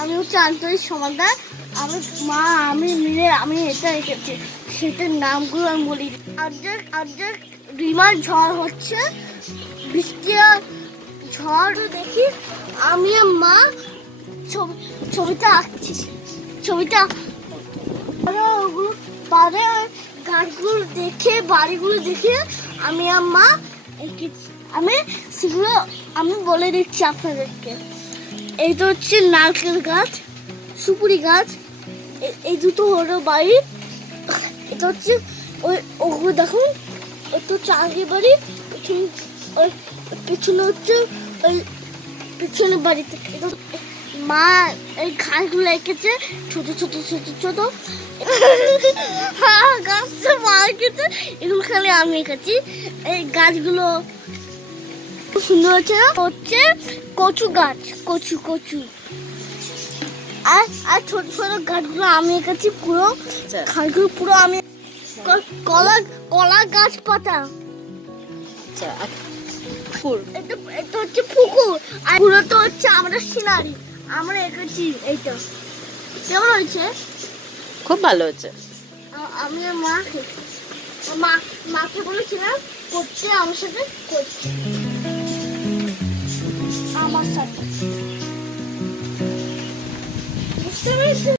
আমি হচ্ছে আন্তরিক সমাদার। আমি মা আমি মিলে আমি এটা রেখেছি, সেটার নামগুলো আমি বলি। আর্ধেক রিমার ঝড় হচ্ছে, বৃষ্টি ঝড় দেখি আমি আর মা ছবিটা আঁকছি। ছবিটা পারে গাছগুলো দেখে বাড়িগুলো দেখে আমি আর মা আমি সেগুলো আমি বলে দিচ্ছি আপনাদেরকে। এইটা হচ্ছে নারকেল গাছ, সুপুরি গাছ, এই দুটো হলো বাড়ি। এটা হচ্ছে ওগুলো দেখুন, এটা হচ্ছে আগের বাড়ি, ওই পিছনে হচ্ছে ওই পিছনের বাড়িতে। মা এই ঘাসগুলো এঁকেছে ছোট ছোট ছোট ছোট গাছটা মা এঁকেছে, এগুলো খালি আমি এঁকেছি। এই গাছগুলো খুব সুন্দর হচ্ছে কচু গাছ, কচু কচু। আর ছোট ছোট গাছগুলো আমি এঁকেছি, পুরো ঘাসগুলো পুরো আমি। কলা গাছ পাতা, এটা হচ্ছে পুকুর, আর পুরোটা হচ্ছে আমরা সিনারি আমরা এঁকেছি। এইটা কেমন হয়েছে? খুব ভালো হয়েছে। আমি মাকে বলেছিলাম করতে, আমার সাথে করছে, আমার সাথে, বুঝতে পেরেছি।